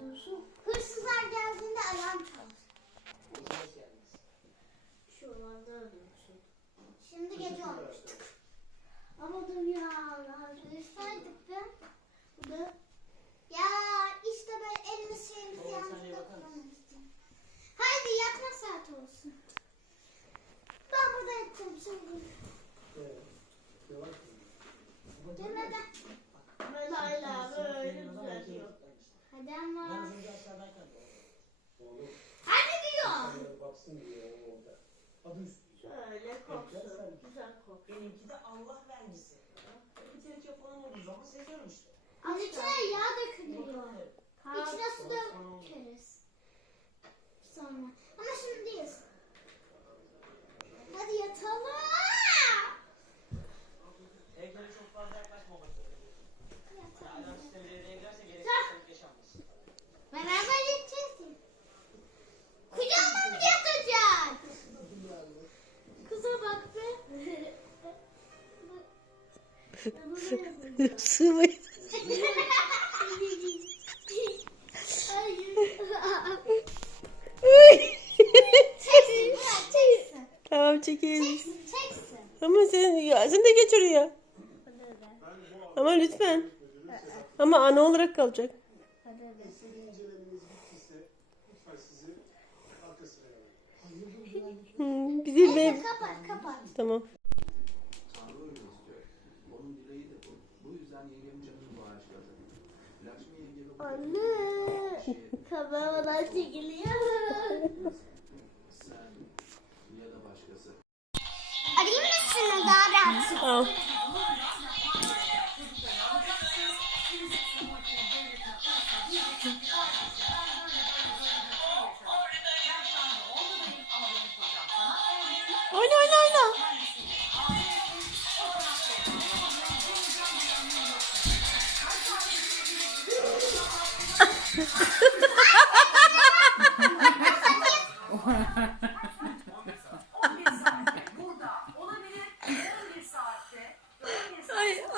dursun. Hırsızlar geldiğinde alarm çalsın. Şuralarda dursun. Şimdi gece olmuş. Ama dur ya. Hırsaydık be. Şöyle baksın diye o orada. Adı üstü. Şöyle koksun. Güzel kok. Benimki de Allah vergisi. Bir falan olduğu zaman seziyorum işte. Ama içine yağ dökülüyor. Çeksin. tamam çekelim. Çeksin çeksin. Ama sen, ya, sen de geç oraya. Ama lütfen. Ama ana olarak kalacak. Bizi be... kapat kapat. Tamam. Anne. Kameradan çekiliyor. Arayayım mı şunu daha rahat? Al. Oyna oyna oyna. Ay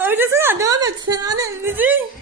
oynasana devam et sen anne müziği.